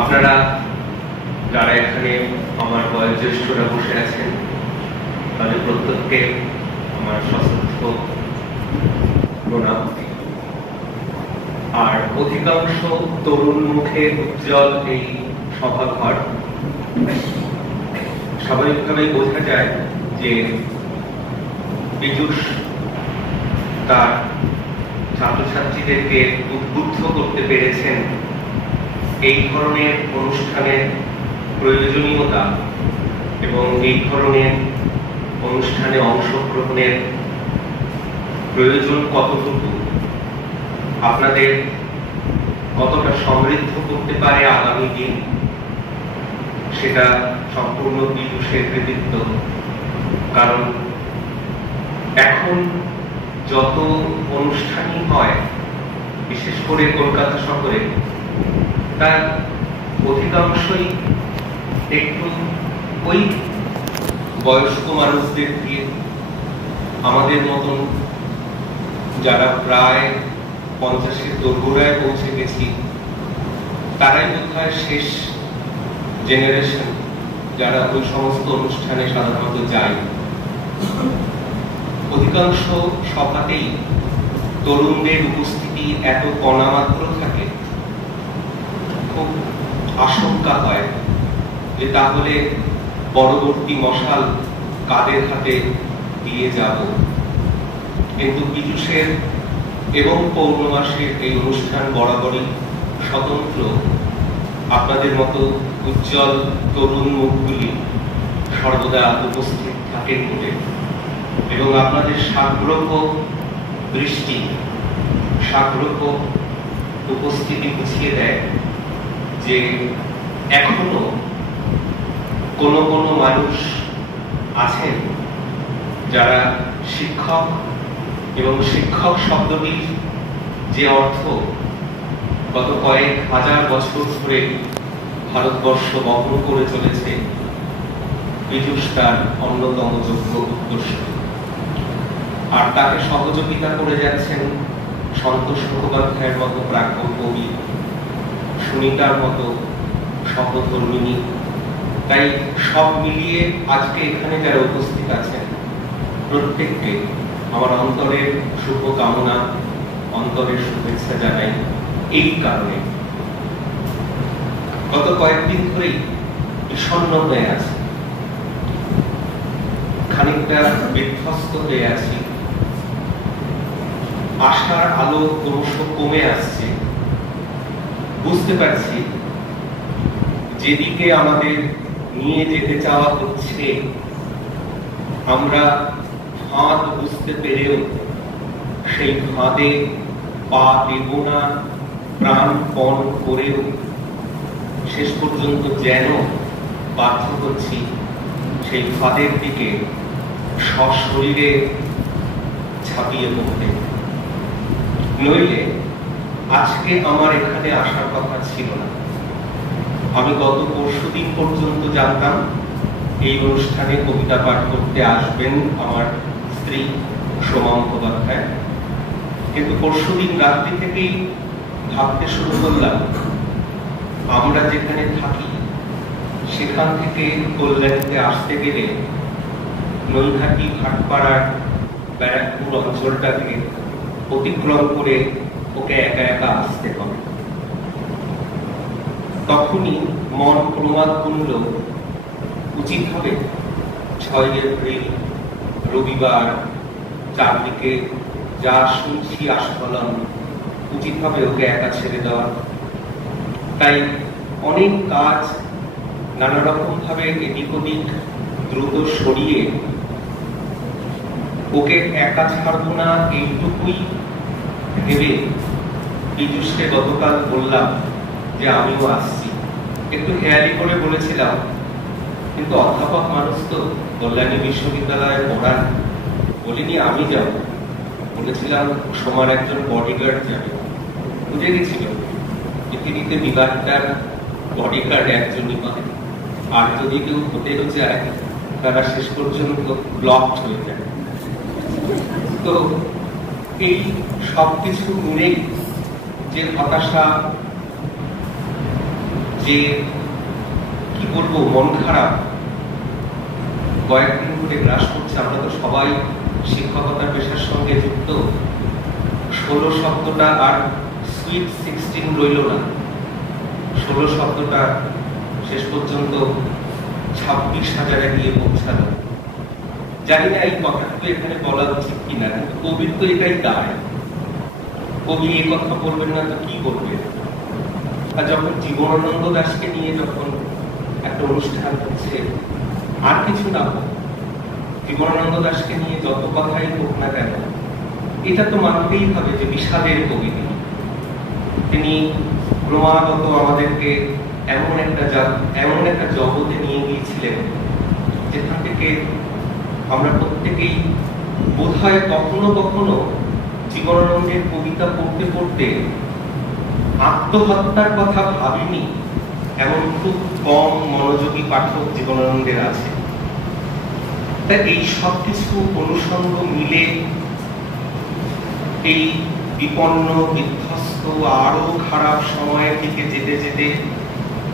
আপনারা যারা এখানে আমার বয়োজ্যেষ্ঠরা বসে আছেন তাদের প্রত্যেককে আমার সশ্রদ্ধ প্রণাম। আর অধিকাংশ তরুণ মুখে উজ্জ্বল এই সভাঘর, স্বাভাবিকভাবেই বোঝা যায় যে পীযূষ তার ছাত্রছাত্রীদেরকে উদ্বুদ্ধ করতে পেরেছেন এই ধরনের অনুষ্ঠানের প্রয়োজনীয়তা এবং এই ধরনের অনুষ্ঠানে অংশগ্রহণের প্রয়োজন কতটুকু, আপনাদের কতটা সমৃদ্ধ করতে পারে আগামী দিন, সেটা সম্পূর্ণ পীযূষের কৃতিত্ব। কারণ এখন যত অনুষ্ঠানই হয়, বিশেষ করে কলকাতা শহরে, তার অধিকাংশই একটু ওই বয়স্ক মানুষদের দিয়ে, আমাদের মতন যারা প্রায় 50-এর দোরগোড়ায় পৌঁছে গেছি, তারাই বোধহয় শেষ জেনারেশন যারা ওই সমস্ত অনুষ্ঠানে সাধারণত যায়। অধিকাংশ সভাতেই তরুণদের উপস্থিতি এত কণামাত্র থাকে, খুব আশঙ্কা হয় যে তাহলে পরবর্তী মশাল কাদের হাতে দিয়ে যাব। কিন্তু পীযূষের এবং পৌর্ণমাসের এই অনুষ্ঠান বরাবরই স্বতন্ত্র। আপনাদের মতো উজ্জ্বল তরুণ মুখগুলি সর্বদা উপস্থিত থাকেন বলে, এবং আপনাদের সাগ্রহ দৃষ্টি, সাগ্রহ উপস্থিতি বুঝিয়ে দেয় যে এখনো কোনো কোনো মানুষ আছেন যারা শিক্ষক, এবং শিক্ষক শব্দটির যে অর্থ গত কয়েক হাজার বছর ধরে ভারতবর্ষ বহন করে চলেছে, পীযূষ তার অন্যতম যোগ্য উত্তরসূরি। আর তাকে সহযোগিতা করে যাচ্ছেন সন্তোষ মুখোপাধ্যায়ের মতো প্রাক্তন কবি, সুনিতার মতো সহধর্মিনী। তাই সব মিলিয়ে আজকে এখানে যারা উপস্থিত আছেন প্রত্যেককে আমার অন্তরের শুভকামনা, অন্তরের শুভেচ্ছা জানাই। এই কারণে গত কয়েকদিন ধরেই বিষণ্ণ হয়ে আছি, খানিকটা বিধ্বস্ত হয়ে আছি। আশার আলো ক্রমশ কমে আসছে। বুঝতে পারছি যেদিকে আমাদের নিয়ে যেতে চাওয়া হচ্ছে, আমরা ফাঁদ বুঝতে পেরেও সেই ফাঁদে পা দেব না, প্রাণপণ করেও শেষ পর্যন্ত যেন বাধ্য হচ্ছি সেই ফাঁদের দিকে সশরীরে ঝাঁপিয়ে পড়তে। নইলে আজকে আমার এখানে আসার কথা ছিল না। আমি গত পরশুদিন পর্যন্ত জানতাম এই অনুষ্ঠানে কবিতা পাঠ করতে আসবেন আমার স্ত্রী সোমা মুখোপাধ্যায়, কিন্তু পরশুদিন রাত্রি থেকেই ভাবতে শুরু করলাম আমরা যেখানে থাকি সেখান থেকে কল্যাণীতে আসতে গেলে নৈহাটি, ভাটপাড়ার, ব্যারাকপুর অঞ্চলটাকে অতিক্রম করে ওকে একা একা আসতে হবে। তখনই মন প্রমাদ করল উচিত হবে 6 এপ্রিল রবিবার, চারদিকে যা শুনছি আস্ফলন, উচিত হবে ওকে একা ছেড়ে দেওয়া। তাই অনেক কাজ নানা রকম ভাবে এদিক ওদিক দ্রুত সরিয়ে ওকে একা ছাড়বো না এইটুকুই ভেবে পীযূষকে গতকাল বললাম যে আমিও আসছি। একটু হেয়ালি করে বলেছিলাম, কিন্তু অধ্যাপক মানুষ তো, কল্যাণী বিশ্ববিদ্যালয়ে পড়ান, বলিনি আমি যাব। বলেছিলাম সোমার একজন বডিগার্ড যাবে। বুঝে গেছিল পৃথিবীতে বিবাহটার বডিগার্ড একজনই পায়, আর যদি কেউ হতেও যায় তারা শেষ পর্যন্ত ব্লক হয়ে যায়। তো এই সবকিছু মিলেই যে হতাশা, যে কি বলবো, মন খারাপ কয়েকদিন ধরে গ্রাস করছে। আমরা তো সবাই শিক্ষকতার পেশার সঙ্গে যুক্ত। 16 শব্দটা আর সুইট 16 রইল না। 16 শব্দটা শেষ পর্যন্ত 26,000-এ গিয়ে পৌঁছালো। জানি না এই কথাটুকু এখানে বলা উচিত কিনা, কিন্তু কবির তো এটাই দায়। কবি এই কথা বলবেন না তো কি বলবেন? আর যখন জীবনানন্দ দাশকে নিয়ে যখন একটা অনুষ্ঠান হচ্ছে, আর কিছু না হোক, জীবনানন্দ দাশকে নিয়ে যত কথাই হোক না কেন, এটা তো মানতেই হবে যে বিষাদের কবি তিনি ক্রমাগত আমাদেরকে এমন একটা জগতে নিয়ে গিয়েছিলেন যেখান থেকে আমরা প্রত্যেকেই বোধহয় কখনো কখনো জীবনানন্দের কবিতা পড়তে পড়তে আত্মহত্যার কথা ভাবিনি এমন খুব কম মনোযোগী পাঠক জীবনানন্দের আছে। তাই এই সব কিছু অনুষঙ্গ মিলে এই বিপন্ন বিধ্বস্ত আরো খারাপ সময়ের দিকে যেতে যেতে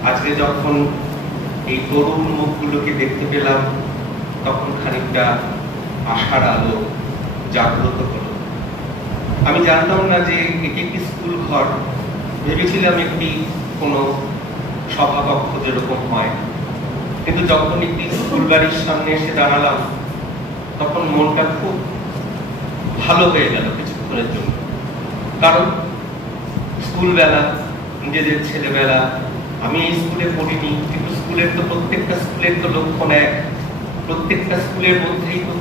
আজকে যখন এই তরুণ মুখগুলোকে দেখতে পেলাম, তখন খানিকটা আশার আলো জাগ্রত হলো। আমি জানতাম না যে এটি একটি স্কুল ঘর, ভেবেছিলাম একটি কোনো সভাকক্ষ যেরকম হয়, কিন্তু যখন একটি স্কুল বাড়ির সামনে এসে দাঁড়ালাম তখন মনটা খুব ভালো হয়ে গেল কিছুক্ষণের জন্য। কারণ স্কুলবেলা, নিজেদের ছেলেবেলা, আমি এই স্কুলে পড়িনি, কিন্তু স্কুলের তো প্রত্যেকটা স্কুলের তো লক্ষণ এক, প্রত্যেকটা স্কুলের মধ্যেই তো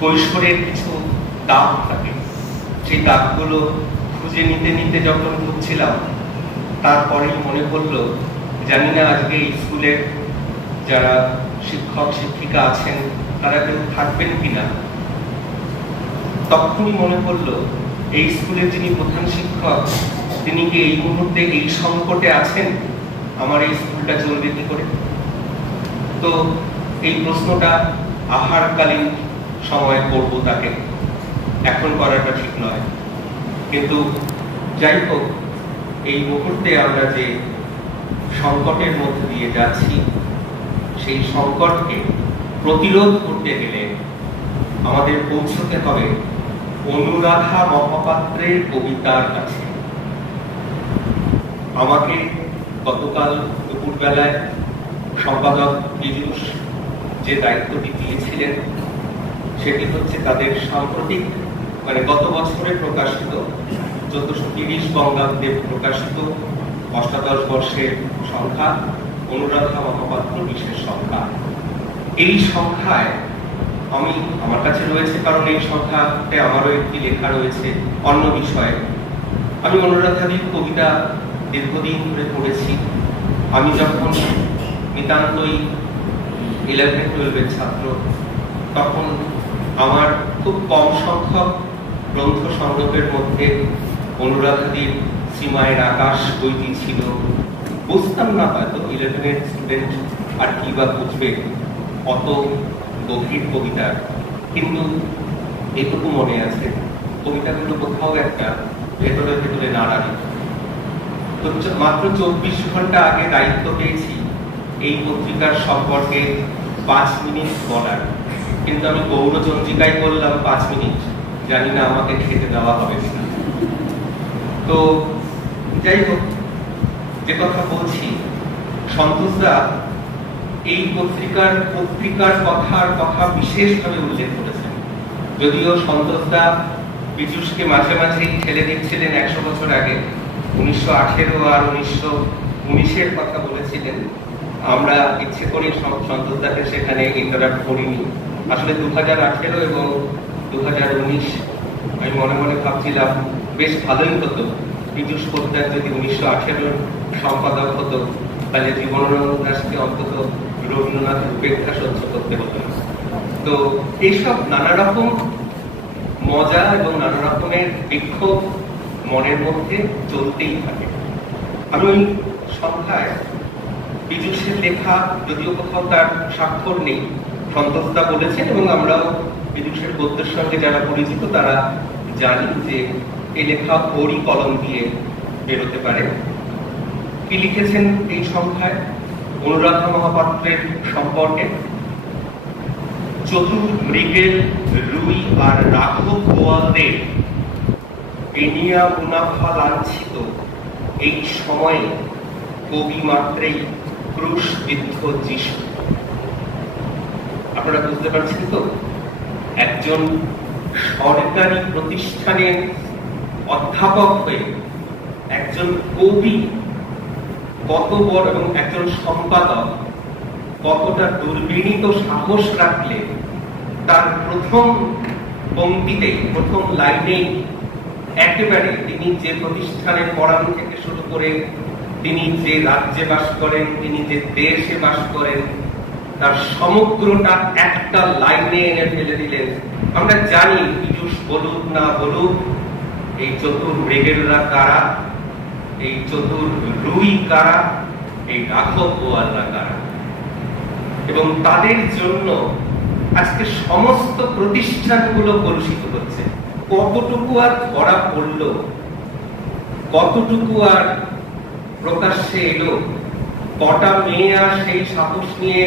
কৈশোরের কিছু দাগ থাকে। সেই দাগগুলো খুঁজে নিতে নিতে যখন ঘুরছিলাম, তারপরেই মনে পড়লো, জানি না আজকে এই স্কুলের যারা শিক্ষক শিক্ষিকা আছেন তারা কেউ থাকবেন কিনা। তখনই মনে পড়লো, এই স্কুলের যিনি প্রধান শিক্ষক তিনি কি এই মুহূর্তে এই সংকটে আছেন? আমার এই স্কুলটা চলবে কি করে? তো এই প্রশ্নটা আহারকালীন সময় করব তাকে, এখন করাটা ঠিক নয়। কিন্তু যাই হোক, এই মুহূর্তে আমরা যে সংকটের মধ্যে দিয়ে যাচ্ছি, সেই সংকটকে প্রতিরোধ করতে গেলে আমাদের পৌঁছতে হবে অনুরাধা মহাপাত্রের কবিতার কাছে। আমাকে গতকাল দুপুরবেলায় সম্পাদক পীযূষ যে দায়িত্বটি দিয়েছিলেন সেটি হচ্ছে তাদের সাম্প্রতিক, মানে গত বছরে প্রকাশিত 1430 বঙ্গাব্দে প্রকাশিত অষ্টাদশ বর্ষের সংখ্যা অনুরাধা মহাপাত্র বিশেষ সংখ্যা। এই সংখ্যায় আমার কাছে রয়েছে, কারণ এই সংখ্যাতে আমারও একটি লেখা রয়েছে অন্য বিষয়ে। আমি অনুরাধাদির কবিতা দীর্ঘদিন ধরে পড়েছি। আমি যখন নিতান্তই 11-12 ছাত্র, তখন আমার খুব কম সংখ্যক গ্রন্থ সংগ্রহের মধ্যে অনুরাধাদির সীমায়ের আকাশ বইটি ছিল। বুঝতাম না হয়তো 11-এর স্টুডেন্ট আর কি বা বুঝবে অত গভীর কবিতা, কিন্তু এটুকু মনে আছে কবিতাগুলো কোথাও একটা ভেতরে ভেতরে নাড়া দিত। তো মাত্র 24 ঘন্টা আগে দায়িত্ব পেয়েছি এই পত্রিকার সম্পর্কে 5 মিনিট বলার, কিন্তু আমি গৌরচন্দ্রিকায় বললাম 5 মিনিট, জানি না আমাকে খেতে দেওয়া হবে কিনা। তো যাই হোক, যে কথা বলছি, সন্তোষদা এই পত্রিকার কথা বিশেষভাবে উল্লেখ করেছেন। যদিও সন্তোষদা পীযূষকে মাঝে মাঝেই ঠেলে দিচ্ছিলেন 100 বছর আগে, 1918 আর 1919-এর কথা বলেছিলেন। আমরা ইচ্ছে করে সন্তোষদাকে সেখানে ইন্টারাপ্ট করিনি। আসলে 2018 এবং 2019 আমি মনে মনে ভাবছিলাম বেশ ভালোই হতো পীযূষ পোদ্দার যদি 1918 সম্পাদক হতো, তাহলে জীবনানন্দ দাশকে অন্তত রবীন্দ্রনাথের উপেক্ষা সহ্য করতে হতো। তো এইসব নানা রকম মজা এবং নানা রকমের বিক্ষোভ মনের মধ্যে চলতেই থাকে। আমি ওই সংখ্যায় পীযূষের লেখা, যদিও কোথাও তার স্বাক্ষর নেই, সন্তোষদা বলেছেন এবং আমরাও পীযূষের গদ্যের সঙ্গে যারা পরিচিত তারা জানি যে এই লেখা ওরই কলম দিয়ে বেরোতে পারে। কি লিখেছেন এই সংখ্যায় অনুরাধা মহাপাত্রের সম্পর্কে? চতুর মৃগেল, রুই আর রাঘব গোয়ালদের বেনিয়া মুনাফা লাঞ্ছিত এই সময়ে কবি মাত্রেই ক্রুশবিদ্ধ যিশু। আপনারা বুঝতে পারছেন তো, একজন সরকারি প্রতিষ্ঠানের অধ্যাপক হয়ে একজন কবি কত বড়, এবং একজন সম্পাদক কতটা দুর্বিনীত সাহস রাখলে তার প্রথম পংক্তিতে, প্রথম লাইনেই একেবারে তিনি যে প্রতিষ্ঠানে পড়ান থেকে শুরু করে তিনি যে রাজ্যে বাস করেন, তিনি যে দেশে বাস করেন, তার সমগ্রটা একটা লাইনে এনে ফেলে দিলেন। আমরা জানি পীযূষ বলুক না বলুক, এই চতুর মৃগেলরা কারা, এই চতুর রুই কারা, এই রাঘব গোয়ালরা কারা, এবং তাদের জন্য আজকে সমস্ত প্রতিষ্ঠানগুলো কলুষিত হচ্ছে। কতটুকু আর ধরা পড়ল, কতটুকু আর প্রকাশ্যে এলো, কটা মেয়ে আর সেই সাহস নিয়ে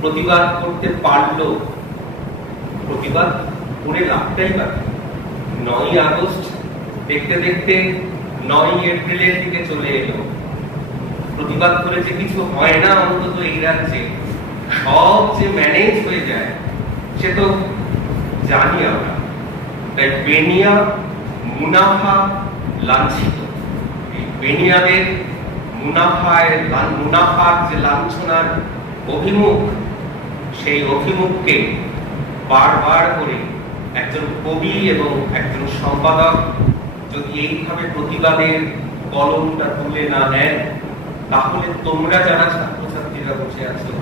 প্রতিবাদ করতে পারলো? প্রতিবাদ করে লাভটাই পারে। 9ই আগস্ট দেখতে দেখতে 9ই এপ্রিলের দিকে চলে এলো। প্রতিবাদ করে যে কিছু হয় না, অন্তত এই রাজ্যে সব যে ম্যানেজ হয়ে যায় সে তো জানি আমরা। তাই বেনিয়া মুনাফা লাঞ্ছিত, এই বেনিয়াদের মুনাফার যে লাঞ্ছনার অভিমুখ, সেই অভিমুখকে বারবার করে একজন কবি এবং একজন সম্পাদক যদি এইভাবে প্রতিবাদের কলমটা তুলে না নেন, তাহলে তোমরা যারা ছাত্রছাত্রীরা বসে আছো,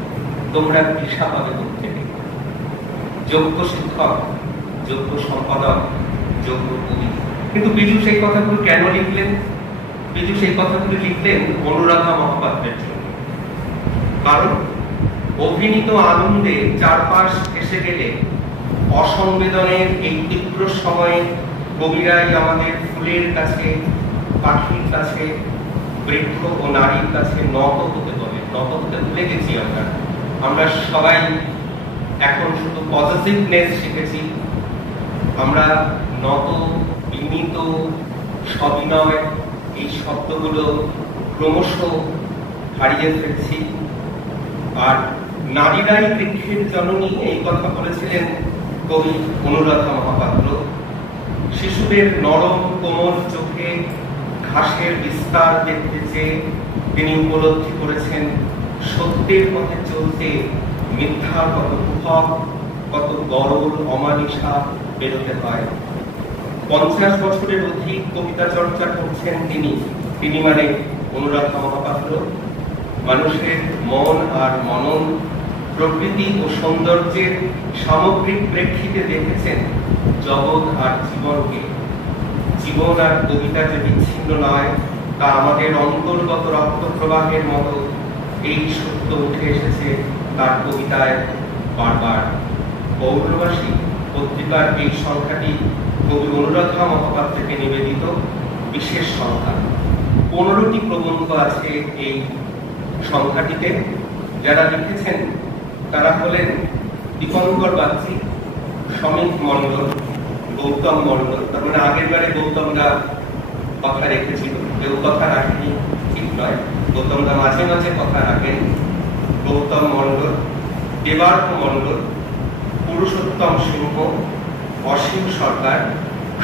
তোমরা দিশা পাবে কোথা থেকে? যোগ্য শিক্ষক, যোগ্য সম্পাদক, যোগ্য কবি। কিন্তু পীযূষ এই কথাগুলো কেন লিখলেন? পীযূষ এই কথাগুলো লিখলেন অনুরাধা মহাপাত্রের জন্য। কারণ অভিনীত আনন্দে চারপাশ এসে গেলে অসংবেদনের এই তীব্র সময়ে কবিরাই আমাদের ফুলের কাছে, পাখির কাছে, বৃক্ষ ও নারীর কাছে নত হতে হবে। নত হতে ভুলে গেছি আমরা সবাই এখন শুধু পজিটিভনেস শিখেছি। আমরা নত, বিনীত, সবিনয় এই শব্দগুলো ক্রমশ হারিয়ে ফেলছি। আর নারীরাই বৃক্ষের জননী, এই কথা বলেছিলেন কবি অনুরাধা মহাপাত্র। শিশুদের নরম কোমল চোখে ঘাসের বিস্তার দেখতে চেয়ে তিনি উপলব্ধি করেছেন সত্যের পথে চলতে মিথ্যার কত কুহক, কত গরল অমানিসা বেরোতে হয়। 50 বছরের অধিক কবিতা চর্চা করছেন তিনি মানে অনুরাধা মহাপাত্র। মানুষের মন আর মনন, প্রকৃতি ও সৌন্দর্যের সামগ্রিক প্রেক্ষিতে দেখেছেন জগৎ আর জীবনকে। জীবন আর কবিতা যে বিচ্ছিন্ন নয়, তা আমাদের অন্তর্গত রক্ত প্রবাহের মতো এই সত্য উঠে এসেছে তার কবিতায় বারবার। পৌর্ণমাসী পত্রিকার এই সংখ্যাটি কবি অনুরাধা মহাপাত্রকে নিবেদিত বিশেষ সংখ্যা। 15টি প্রবন্ধ আছে এই সংখ্যাটিতে। যারা লিখেছেন তারা হলেন দীপঙ্কর বাগচি, সমীর মণ্ডল, গৌতম মণ্ডল। তার মানে আগের বারে গৌতমদা কথা রেখেছিল, কেউ কথা রাখেনি ঠিক নয়, গৌতমদা মাঝে মাঝে কথা রাখেন। গৌতম মণ্ডল, দেবার্থ মণ্ডল, পুরুষোত্তম সিংহ, অসীম সরকার,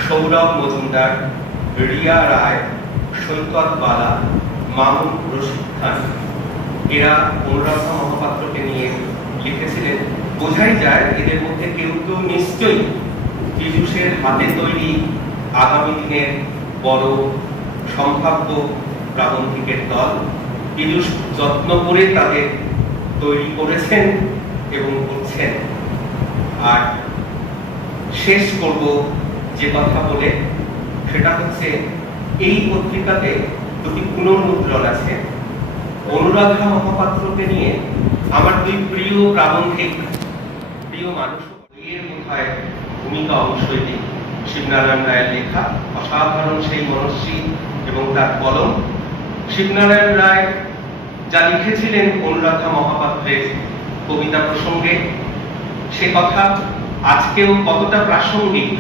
সৌরভ মজুমদার, রিয়া রায়, সৈকত বালা, মামুন রশিদ খান। এরা অনুরাধা মহাপাত্রকে নিয়ে লিখেছিলেন। বোঝাই যায় এদের মধ্যে কেউ কেউ নিশ্চয়ই পীযূষের হাতে তৈরি আগামী দিনের বড় সম্ভাব্য প্রাবন্ধিকের দল। পীযূষ যত্ন করে তাদের তৈরি করেছেন এবং করছেন। আর শেষ করব যে কথা বলে, সেটা হচ্ছে এই পত্রিকাতে দুটি পুনর্মুদ্রণ আছে। অনুরাধা মহাপাত্রকে নিয়ে আমার দুই প্রিয় প্রাবন্ধিক, প্রিয় মানুষ, এর বোধহয় ভূমিকা অবশ্যই নেই। শিবনারায়ণ রায়ের লেখা অসাধারণ সেই মনস্বী এবং তার কলম। শিবনারায়ণ রায় যা লিখেছিলেন অনুরাধা মহাপাত্রের কবিতা প্রসঙ্গে, সে কথা আজকেও কতটা প্রাসঙ্গিক,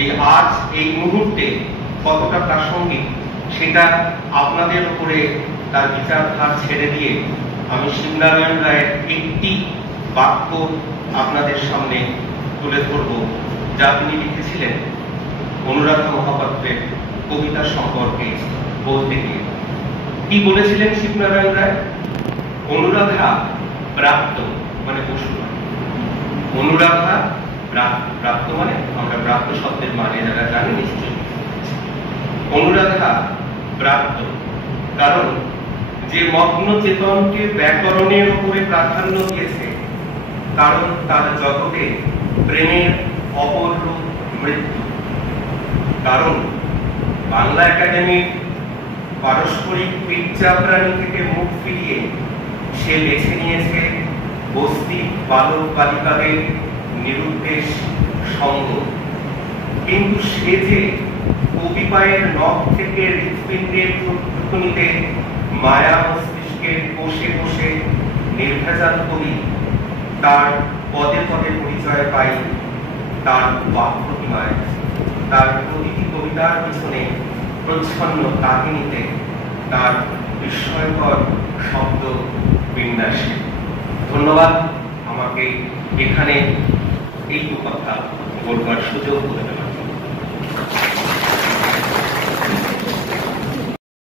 এই আজ এই মুহূর্তে কতটা প্রাসঙ্গিক, সেটা আপনাদের উপরে তার বিচারভার ছেড়ে দিয়ে আমি শিবনারায়ণ রায়ের একটি বাক্য আপনাদের সামনে তুলে ধরব, যা তিনি লিখেছিলেন অনুরাধা মহাপাত্রের কবিতা সম্পর্কে বলতে গিয়ে। কি বলেছিলেন শিবনারায়ণ রায়? অনুরাধা ব্রাত্য মানে পশু, অনুরাধা ব্রাত্য মানে আমরা ব্রাত্য শব্দের মানে যারা জানি নিশ্চয়ই। অনুরাধা ব্রাত্য কারণ যে মগ্ন চেতনকে ব্যাকরণের উপরে প্রাধান্য দিয়েছে, কারণ তার জগতে প্রেমের অপর রূপ মৃত্যু। কারণ বাংলা একাডেমির পারস্পরিক পিচ্চাপ্রাণী থেকে মুখ ফিরিয়ে সে বেছে নিয়েছে বস্তি বালক বালিকাদের নিরুদ্দেশ সঙ্গ। কিন্তু সে যে কবি পায়ের নখ থেকে হৃৎপিণ্ডের প্রত্যুনিতে মায়া মস্তিষ্কের কোষে কোষে নির্ভেজাল কবি, তার পদে পদে পরিচয় পাই তার বাক প্রতিমায়, তার প্রতিটি কবিতার পিছনে প্রচ্ছন্ন কাহিনীতে, তার বিস্ময়কর শব্দ বিন্যাসে। ধন্যবাদ আমাকে এখানে এইটুকু কথা বলবার সুযোগ করে দেওয়ার।